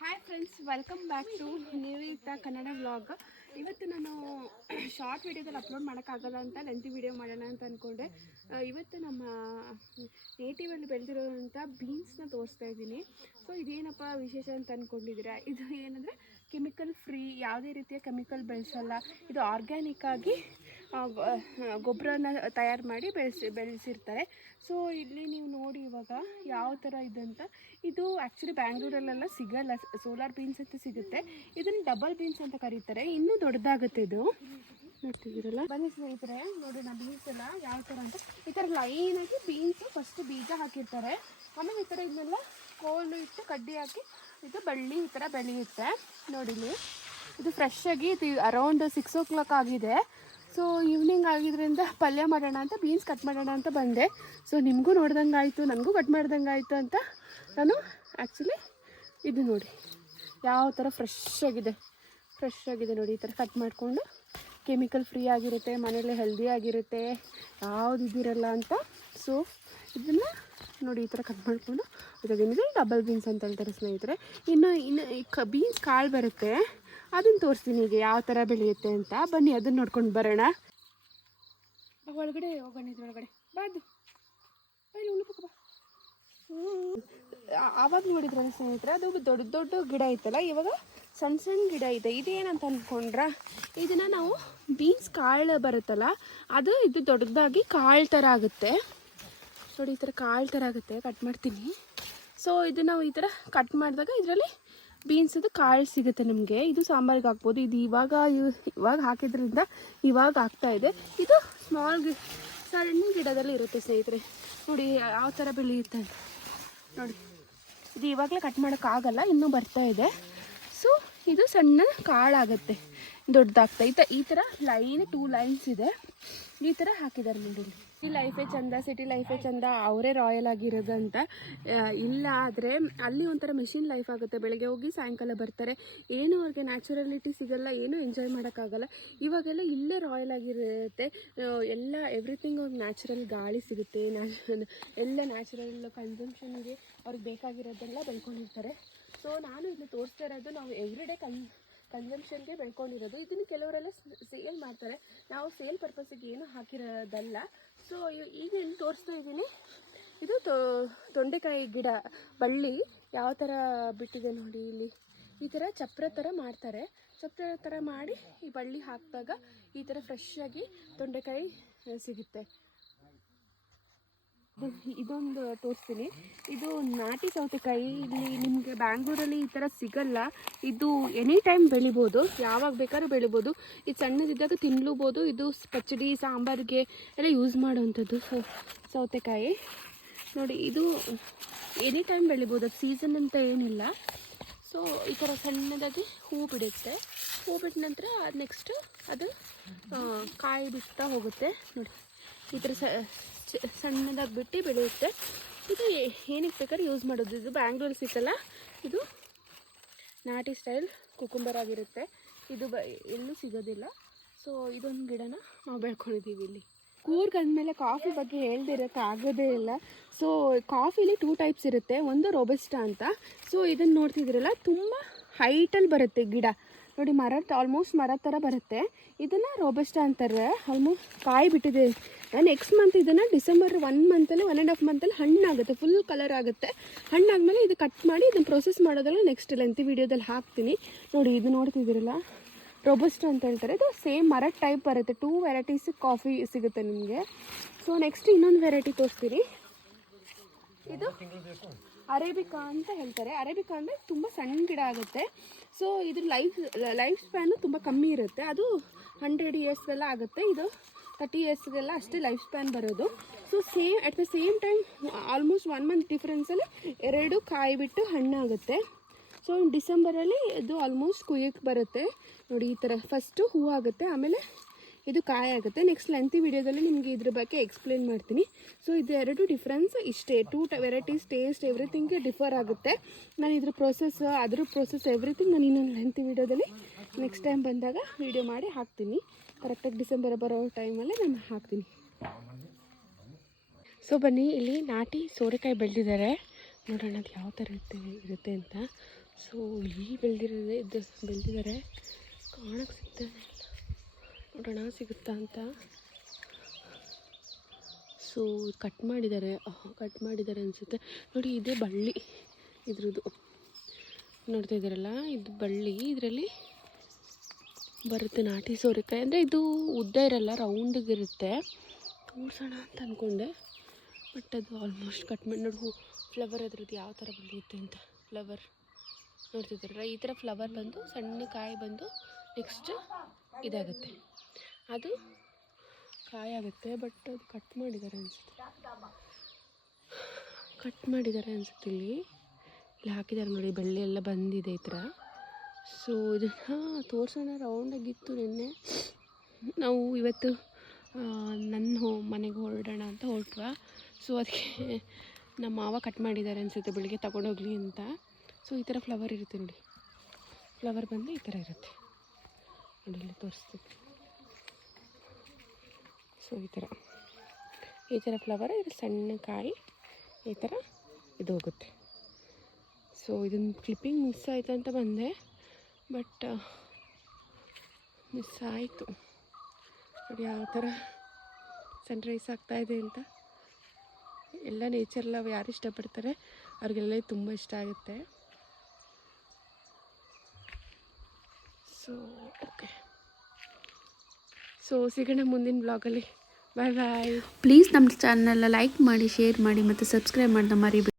Hi friends, welcome back to Nivedita Kannada vlog. ಇವತ್ತು ನಾನು short ವಿಡಿಯೋದಲ್ಲಿ ಅಪ್ಲೋಡ್ ಮಾಡೋಕ್ಕಾಗಲ್ಲ ಅಂತ ಲೆಂತಿ ವಿಡಿಯೋ ಮಾಡೋಣ ಅಂತ ಅಂದ್ಕೊಂಡೆ. ಇವತ್ತು ನಮ್ಮ ನೇಟಿವಲ್ಲಿ ಬೆಳೆದಿರೋಂಥ ಬೀನ್ಸ್ನ ತೋರಿಸ್ತಾ ಇದ್ದೀನಿ. ಸೊ ಇದೇನಪ್ಪ ವಿಶೇಷ ಅಂತ ಅಂದ್ಕೊಂಡಿದ್ದೀರಾ? ಇದು ಏನಂದರೆ ಕೆಮಿಕಲ್ ಫ್ರೀ, ಯಾವುದೇ ರೀತಿಯ ಕೆಮಿಕಲ್ ಬೆಳೆಸಲ್ಲ. ಇದು ಆರ್ಗ್ಯಾನಿಕ್ಕಾಗಿ ಗೊಬ್ಬರನ ತಯಾರು ಮಾಡಿ ಬೆಳೆಸಿರ್ತಾರೆ. ಸೊ ಇಲ್ಲಿ ನೀವು ನೋಡಿ ಇವಾಗ ಯಾವ ಥರ ಇದೆ ಅಂತ. ಇದು ಆ್ಯಕ್ಚುಲಿ ಬ್ಯಾಂಗ್ಳೂರಲ್ಲೆಲ್ಲ ಸಿಗಲ್ಲ, ಸೋಲಾರ್ ಬೀನ್ಸ್ ಅಂತ ಸಿಗುತ್ತೆ. ಇದನ್ನು ಡಬಲ್ ಬೀನ್ಸ್ ಅಂತ ಕರೀತಾರೆ. ಇನ್ನೂ ದೊಡ್ಡದಾಗುತ್ತೆ ಇದು. ನೋಡ್ತಿದ್ದೀರಲ್ಲ, ಬನ್ನಿ ಸ್ನೇಹಿತರೆ ನೋಡೋಣ ಬೀನ್ಸ್ ಎಲ್ಲ ಯಾವ ಥರ ಅಂತ. ಈ ಥರ ಲೈನಾಗಿ ಬೀನ್ಸು ಫಸ್ಟ್ ಬೀಜ ಹಾಕಿರ್ತಾರೆ, ಆಮೇಲೆ ಈ ಥರ ಇದನ್ನೆಲ್ಲ ಕೋಲು ಇಟ್ಟು ಕಡ್ಡಿ ಹಾಕಿ ಇದು ಬಳ್ಳಿ ಈ ಥರ ಬೆಳೆಯುತ್ತೆ. ನೋಡಿಲಿ, ಇದು ಫ್ರೆಶ್ ಆಗಿ ಇದು ಅರೌಂಡ್ 6 o'clock ಆಗಿದೆ. ಸೊ ಈವ್ನಿಂಗ್ ಆಗಿದ್ದರಿಂದ ಪಲ್ಯ ಮಾಡೋಣ ಅಂತ ಬೀನ್ಸ್ ಕಟ್ ಮಾಡೋಣ ಅಂತ ಬಂದೆ. ಸೊ ನಿಮಗೂ ನೋಡ್ದಂಗೆ ಆಯಿತು, ನನಗೂ ಕಟ್ ಮಾಡ್ದಂಗೆ ಆಯಿತು ಅಂತ ನಾನು ಆ್ಯಕ್ಚುಲಿ ಇದು ನೋಡಿ ಯಾವ ಥರ ಫ್ರೆಶ್ ಆಗಿದೆ ನೋಡಿ. ಈ ಥರ ಕಟ್ ಮಾಡಿಕೊಂಡು ಕೆಮಿಕಲ್ ಫ್ರೀ ಆಗಿರುತ್ತೆ, ಮನೇಲಿ ಹೆಲ್ದಿ ಆಗಿರುತ್ತೆ, ಯಾವುದು ಇದಿರಲ್ಲ ಅಂತ. ಸೊ ಇದನ್ನು ನೋಡಿ ಈ ಥರ ಕಟ್ ಮಾಡಿಕೊಂಡು ಇದಕ್ಕೆ ಡಬಲ್ ಬೀನ್ಸ್ ಅಂತ ಹೇಳ್ತಾರೆ ಸ್ನೇಹಿತರೆ. ಇನ್ನು ಬೀನ್ಸ್ ಕಾಳು ಬರುತ್ತೆ, ಅದನ್ನು ತೋರಿಸ್ತೀನಿ ಈಗ ಯಾವ ಥರ ಬೆಳೆಯುತ್ತೆ ಅಂತ. ಬನ್ನಿ ಅದನ್ನು ನೋಡ್ಕೊಂಡು ಬರೋಣ. ಒಳಗಡೆ ಹೋಗೋಣ, ಇದ್ರೊಳಗಡೆ ಬಾದು ಇಲ್ಲಿ ಉಳ್ಬೇಕು ಬಾ. ಆವಾಗ ನೋಡಿದ್ರಲ್ಲ ಸ್ನೇಹಿತರೆ, ಅದು ದೊಡ್ಡ ಗಿಡ ಐತಲ್ಲ, ಇವಾಗ ಸಣ್ಣ ಗಿಡ ಇದೆ. ಇದೇನಂತ ಅಂದ್ಕೊಂಡ್ರ, ಇದನ್ನು ನಾವು ಬೀನ್ಸ್ ಕಾಳು ಬರುತ್ತಲ್ಲ ಅದು ಇದು ದೊಡ್ಡದಾಗಿ ಕಾಳು ಥರ ಆಗುತ್ತೆ ನೋಡಿ. ಈ ಥರ ಕಾಳು ಥರ ಆಗುತ್ತೆ. ಕಟ್ ಮಾಡ್ತೀನಿ. ಸೊ ಇದು ನಾವು ಈ ಥರ ಕಟ್ ಮಾಡಿದಾಗ ಇದರಲ್ಲಿ ಬೀನ್ಸದು ಕಾಳು ಸಿಗುತ್ತೆ ನಮಗೆ. ಇದು ಸಾಂಬಾರಿಗೆ ಹಾಕ್ಬೋದು. ಇದು ಇವಾಗ ಹಾಕಿದ್ರಿಂದ ಇವಾಗ ಆಗ್ತಾಯಿದೆ. ಇದು ಸಣ್ಣ ಗಿಡದಲ್ಲಿ ಇರುತ್ತೆ ಸ್ನೇಹಿತರೆ. ನೋಡಿ ಯಾವ ಥರ ಬೆಳೆಯುತ್ತೆ ಅಂತ ನೋಡಿ. ಇದು ಇವಾಗಲೇ ಕಟ್ ಮಾಡೋಕ್ಕಾಗಲ್ಲ, ಇನ್ನೂ ಬರ್ತಾ ಇದೆ. ಸೊ ಇದು ಸಣ್ಣ ಕಾಳಾಗುತ್ತೆ, ದೊಡ್ಡದಾಗ್ತಾ ಈ ಥರ ಲೈನ್ 2 ಲೈನ್ಸ್ ಇದೆ. ಈ ಥರ ಹಾಕಿದ್ದಾರೆ ನೋಡಿ. ಈ ಲೈಫೇ ಚಂದ, ಸಿಟಿ ಲೈಫೇ ಚಂದ, ಅವರೇ ರಾಯಲ್ ಆಗಿರೋದಂತ ಇಲ್ಲ. ಆದರೆ ಅಲ್ಲಿ ಒಂಥರ ಮೆಷಿನ್ ಲೈಫ್ ಆಗುತ್ತೆ. ಬೆಳಗ್ಗೆ ಹೋಗಿ ಸಾಯಂಕಾಲ ಬರ್ತಾರೆ. ಏನು ಅವ್ರಿಗೆ ನ್ಯಾಚುರಲಿಟಿ ಸಿಗಲ್ಲ, ಏನು ಎಂಜಾಯ್ ಮಾಡೋಕ್ಕಾಗಲ್ಲ. ಇವಾಗೆಲ್ಲ ಇಲ್ಲೇ ರಾಯಲ್ ಆಗಿರುತ್ತೆ ಎಲ್ಲ. ಎವ್ರಿಥಿಂಗ್ ಅವ್ರಿಗೆ ನ್ಯಾಚುರಲ್ ಗಾಳಿ ಸಿಗುತ್ತೆ, ಎಲ್ಲ ನ್ಯಾಚುರಲ್ ಕನ್ಸಂಪ್ಷನ್ಗೆ ಅವ್ರಿಗೆ ಬೇಕಾಗಿರೋದೆಲ್ಲ ಬೆಳ್ಕೊಂಡಿರ್ತಾರೆ. ಸೊ ನಾನು ಇಲ್ಲಿ ತೋರಿಸ್ತಾ ಇರೋದು ನಾವು ಎವ್ರಿಡೇ ಕನ್ಸಂಪ್ಷನ್ಗೆ ಬೆಳ್ಕೊಂಡಿರೋದು. ಇದನ್ನು ಕೆಲವರೆಲ್ಲ ಸೇಲ್ ಮಾಡ್ತಾರೆ. ನಾವು ಸೇಲ್ ಪರ್ಪಸ್ಸಿಗೆ ಏನು ಹಾಕಿರೋದಲ್ಲ. ಸೊ ಈಗ ಇಲ್ಲಿ ತೋರಿಸ್ತಾ ಇದ್ದೀನಿ. ಇದು ತೊಂಡೆಕಾಯಿ ಗಿಡ ಬಳ್ಳಿ ಯಾವ ಥರ ಬಿಟ್ಟಿದೆ ನೋಡಿ. ಇಲ್ಲಿ ಈ ಥರ ಚಪ್ರ ಥರ ಮಾಡ್ತಾರೆ. ಚಪ್ರ ಥರ ಮಾಡಿ ಈ ಬಳ್ಳಿ ಹಾಕಿದಾಗ ಈ ಥರ ಫ್ರೆಶ್ ಆಗಿ ತೊಂಡೆಕಾಯಿ ಸಿಗುತ್ತೆ. ಇದೊಂದು ತೋರಿಸ್ತೀನಿ. ಇದು ನಾಟಿ ಸೌತೆಕಾಯಿ. ಇಲ್ಲಿ ನಿಮಗೆ ಬ್ಯಾಂಗ್ಳೂರಲ್ಲಿ ಈ ಥರ ಸಿಗಲ್ಲ. ಇದು ಎನಿ ಟೈಮ್ ಬೆಳಿಬೋದು, ಯಾವಾಗ ಬೇಕಾದ್ರೂ ಬೆಳಿಬೋದು. ಇದು ಸಣ್ಣದಿದ್ದಾಗ ತಿನ್ಲೂಬೋದು. ಇದು ಪಚ್ಚಡಿ ಸಾಂಬಾರಿಗೆ ಎಲ್ಲ ಯೂಸ್ ಮಾಡೋವಂಥದ್ದು ಸೌತೆಕಾಯಿ ನೋಡಿ. ಇದು ಎನಿ ಟೈಮ್ ಬೆಳಿಬೋದು, ಅದು ಸೀಸನ್ ಅಂತ ಏನಿಲ್ಲ. ಸೊ ಈ ಥರ ಸಣ್ಣದಾಗಿ ಹೂ ಬಿಡುತ್ತೆ. ಹೂ ಬಿಟ್ಟ ನಂತರ ಅದು ನೆಕ್ಸ್ಟು ಅದು ಕಾಯಿ ಬಿಡ್ತಾ ಹೋಗುತ್ತೆ ನೋಡಿ. ಈ ಥರ ಸಣ್ಣದಾಗಿ ಬಿಟ್ಟು ಬೆಳೆಯುತ್ತೆ. ಇದು ಏನಕ್ಕೆ ಬೇಕಾದ್ರೆ ಯೂಸ್ ಮಾಡೋದು. ಇದು ಬ್ಯಾಂಗ್ಳೂರಲ್ಲಿ ಸಿಕ್ಕಲ್ಲ. ಇದು ನಾಟಿ ಸ್ಟೈಲ್ ಕುಕುಂಬರ್ ಆಗಿರುತ್ತೆ. ಇದು ಎಲ್ಲೂ ಸಿಗೋದಿಲ್ಲ. ಸೊ ಇದೊಂದು ಗಿಡನ ನಾವು ಬೆಳ್ಕೊಂಡಿದ್ದೀವಿ ಇಲ್ಲಿ. ಕೂರ್ಗ್ ಅಂದಮೇಲೆ ಕಾಫಿ ಬಗ್ಗೆ ಹೇಳ್ದಿರೋಕ್ಕೆ ಆಗೋದೇ ಇಲ್ಲ. ಸೊ ಕಾಫಿಲಿ 2 ಟೈಪ್ಸ್ ಇರುತ್ತೆ. ಒಂದು ರೋಬಸ್ಟಾ ಅಂತ. ಸೊ ಇದನ್ನು ನೋಡ್ತಿದ್ದೀರಲ್ಲ, ತುಂಬ ಹೈಟಲ್ಲಿ ಬರುತ್ತೆ ಗಿಡ ನೋಡಿ. ಆಲ್ಮೋಸ್ಟ್ ಮರ ಥರ ಬರುತ್ತೆ. ಇದನ್ನು ರೋಬಸ್ಟಾ ಅಂತಾರೆ. ಆಲ್ಮೋಸ್ಟ್ ಕಾಯಿ ಬಿಟ್ಟಿದೆ. ನೆಕ್ಸ್ಟ್ ಮಂತ್ ಇದನ್ನು ಡಿಸೆಂಬರ್ 1 ಮಂತಲ್ಲಿ 1.5 ಮಂತಲ್ಲಿ ಹಣ್ಣಾಗುತ್ತೆ, ಫುಲ್ ಕಲರ್ ಆಗುತ್ತೆ. ಹಣ್ಣಾದಮೇಲೆ ಇದು ಕಟ್ ಮಾಡಿ ಇದನ್ನು ಪ್ರೊಸೆಸ್ ಮಾಡೋದಲ್ಲ ನೆಕ್ಸ್ಟ್ ಲೆಂತಿ ವೀಡಿಯೋದಲ್ಲಿ ಹಾಕ್ತೀನಿ ನೋಡಿ. ಇದು ನೋಡ್ತಿದ್ದೀರಲ್ಲ, ರೋಬಸ್ಟಾ ಅಂತ ಹೇಳ್ತಾರೆ. ಇದು ಸೇಮ್ ಮರದ ಟೈಪ್ ಬರುತ್ತೆ. 2 ವೆರೈಟೀಸ್ ಕಾಫಿ ಸಿಗುತ್ತೆ ನಿಮಗೆ. ಸೊ ನೆಕ್ಸ್ಟ್ ಇನ್ನೊಂದು ವೆರೈಟಿ ತೋರಿಸ್ತೀನಿ. ಇದು ಅರೇಬಿಕಾ ಅಂತ ಹೇಳ್ತಾರೆ. ಅರೇಬಿಕಾ ಅಂದರೆ ತುಂಬ ಸಣ್ಣ ಗಿಡ ಆಗುತ್ತೆ. ಸೊ ಇದ್ರ ಲೈಫ್ ಸ್ಪ್ಯಾನು ತುಂಬ ಕಮ್ಮಿ ಇರುತ್ತೆ. ಅದು 100 ಇಯರ್ಸ್ಗೆಲ್ಲ ಆಗುತ್ತೆ. ಇದು 30 ಇಯರ್ಸ್ಗೆಲ್ಲ ಅಷ್ಟೇ ಲೈಫ್ ಸ್ಪ್ಯಾನ್ ಬರೋದು. So at the same time almost 1 month ಡಿಫ್ರೆನ್ಸಲ್ಲಿ 2 ಕಾಯಿ ಬಿಟ್ಟು ಹಣ್ಣಾಗುತ್ತೆ. ಸೊ ಡಿಸೆಂಬರಲ್ಲಿ ಇದು ಆಲ್ಮೋಸ್ಟ್ ಕುಯ್ಯಕ್ಕೆ ಬರುತ್ತೆ ನೋಡಿ. ಈ ಥರ ಫಸ್ಟು ಹೂ ಆಗುತ್ತೆ, ಆಮೇಲೆ ಇದು ಕಾಯಿ ಆಗುತ್ತೆ. ನೆಕ್ಸ್ಟ್ ಲೆಂತಿ ವಿಡಿಯೋದಲ್ಲಿ ನಿಮಗೆ ಇದ್ರ ಬಗ್ಗೆ ಎಕ್ಸ್ಪ್ಲೇನ್ ಮಾಡ್ತೀನಿ. ಸೊ ಇದು 2 ಡಿಫ್ರೆನ್ಸ್ ಇಷ್ಟೇ. 2 ವೆರೈಟೀಸ್, ಟೇಸ್ಟ್ ಎವ್ರಿಥಿಂಗ್ ಡಿಫರ್ ಆಗುತ್ತೆ. ನಾನು ಇದ್ರ ಅದ್ರ ಪ್ರೊಸೆಸ್ ಎವ್ರಿಥಿಂಗ್ ನಾನು ಇನ್ನೊಂದು ಲೆಂತಿ ವಿಡಿಯೋದಲ್ಲಿ ನೆಕ್ಸ್ಟ್ ಟೈಮ್ ಬಂದಾಗ ವಿಡಿಯೋ ಮಾಡಿ ಹಾಕ್ತೀನಿ. ಕರೆಕ್ಟಾಗಿ ಡಿಸೆಂಬರ್ ಬರೋ ಟೈಮಲ್ಲಿ ನಾನು ಹಾಕ್ತೀನಿ. ಸೊ ಬನ್ನಿ, ಇಲ್ಲಿ ನಾಟಿ ಸೋರೆಕಾಯಿ ಬೆಳೆದಿದ್ದಾರೆ. ನೋಡೋಣ ಅದು ಯಾವ ಥರ ಇರುತ್ತೆ ಅಂತ. ಸೊ ಇಲ್ಲಿ ಬೆಳೆದಿದ್ದಾರೆ, ಕಾಣಕ್ಕೆ ಸಿಗ್ತಾನೆ ಇಲ್ಲ. ನೋಡೋಣ ಸಿಗುತ್ತಾ ಅಂತ. ಸೊ ಕಟ್ ಮಾಡಿದ್ದಾರೆ ಅನಿಸುತ್ತೆ. ನೋಡಿ ಇದೇ ಬಳ್ಳಿ ಇದ್ರದ್ದು, ನೋಡ್ತಾ ಇದ್ದಾರಲ್ಲ, ಇದು ಬಳ್ಳಿ. ಇದರಲ್ಲಿ ಬರುತ್ತೆ ನಾಟಿ ಸೋರೆಕಾಯಿ. ಅಂದರೆ ಇದು ಉದ್ದ ಇರಲ್ಲ, ರೌಂಡಿಗಿರುತ್ತೆ. ತೋರಿಸೋಣ ಅಂತ ಅಂದ್ಕೊಂಡೆ, ಬಟ್ ಅದು ಆಲ್ಮೋಸ್ಟ್ ಕಟ್ ಮಾಡಿ. ನೋಡಿ ಫ್ಲವರ್ ಅದ್ರದ್ದು ಯಾವ ಥರ ಬೆಳೆಯುತ್ತೆ ಅಂತ. ಫ್ಲವರ್ ನೋಡ್ತಿದ್ದಾರಲ್ಲ, ಈ ಥರ ಫ್ಲವರ್ ಬಂದು ಸಣ್ಣ ಕಾಯಿ ಬಂದು ನೆಕ್ಸ್ಟ್ ಇದಾಗುತ್ತೆ, ಅದು ಕಾಯಾಗುತ್ತೆ. ಬಟ್ ಅದು ಕಟ್ ಮಾಡಿದ್ದಾರೆ ಅನಿಸುತ್ತೆ. ಇಲ್ಲಿ ಹಾಕಿದ್ದಾರೆ ನೋಡಿ, ಬಳ್ಳಿ ಎಲ್ಲ ಬಂದಿದೆ ಈ ಥರ. ಸೊ ಇದನ್ನು ತೋರಿಸೋಣ, ರೌಂಡಾಗಿತ್ತು ನಿನ್ನೆ. ನಾವು ಇವತ್ತು ನನ್ನ ಮನೆಗೆ ಹೊರಡೋಣ ಅಂತ ಹೊರಟ್ವಾ. ಸೊ ಅದಕ್ಕೆ ನಮ್ಮ ಮಾವ ಕಟ್ ಮಾಡಿದ್ದಾರೆ ಅನಿಸುತ್ತೆ, ಬೆಳಿಗ್ಗೆ ತಗೊಂಡೋಗ್ಲಿ ಅಂತ. ಸೊ ಈ ಥರ ಫ್ಲವರ್ ಇರುತ್ತೆ ನೋಡಿ, ಫ್ಲವರ್ ಬಂದು ಈ ಥರ ಇರುತ್ತೆ ನೋಡಿ, ಇಲ್ಲಿ ತೋರಿಸ್ತೀನಿ. ಸೊ ಈ ಥರ ಫ್ಲವರ್, ಇದು ಸಣ್ಣ ಕಾಯಿ, ಈ ಥರ ಇದು ಹೋಗುತ್ತೆ. ಸೊ ಇದನ್ನು ಕ್ಲಿಪ್ಪಿಂಗ್ ಮಿಸ್ ಆಯಿತು ಅಂತ ಬಂದೆ, ಬಟ್ ಮಿಸ್ ಆಯಿತು. ನೋಡಿ ಯಾವ ಥರ ಸನ್ರೈಸ್ ಆಗ್ತಾಯಿದೆ ಅಂತ. ಎಲ್ಲ ನೇಚರ್ ಲವ್ ಯಾರು ಇಷ್ಟಪಡ್ತಾರೆ ಅವ್ರಿಗೆಲ್ಲ ತುಂಬ ಇಷ್ಟ ಆಗುತ್ತೆ. ಸೊ ಓಕೆ, ಸೊ ಸಿಗೋಣ ಮುಂದಿನ ಬ್ಲಾಗಲ್ಲಿ. ಬಾಯ್ ಬಾಯ್. ಪ್ಲೀಸ್ ನಮ್ಮ ಚಾನಲ್ನ ಲೈಕ್ ಮಾಡಿ, ಶೇರ್ ಮಾಡಿ ಮತ್ತು ಸಬ್ಸ್ಕ್ರೈಬ್ ಮಾಡೋದನ್ನ ಮರಿಬೇಡಿ.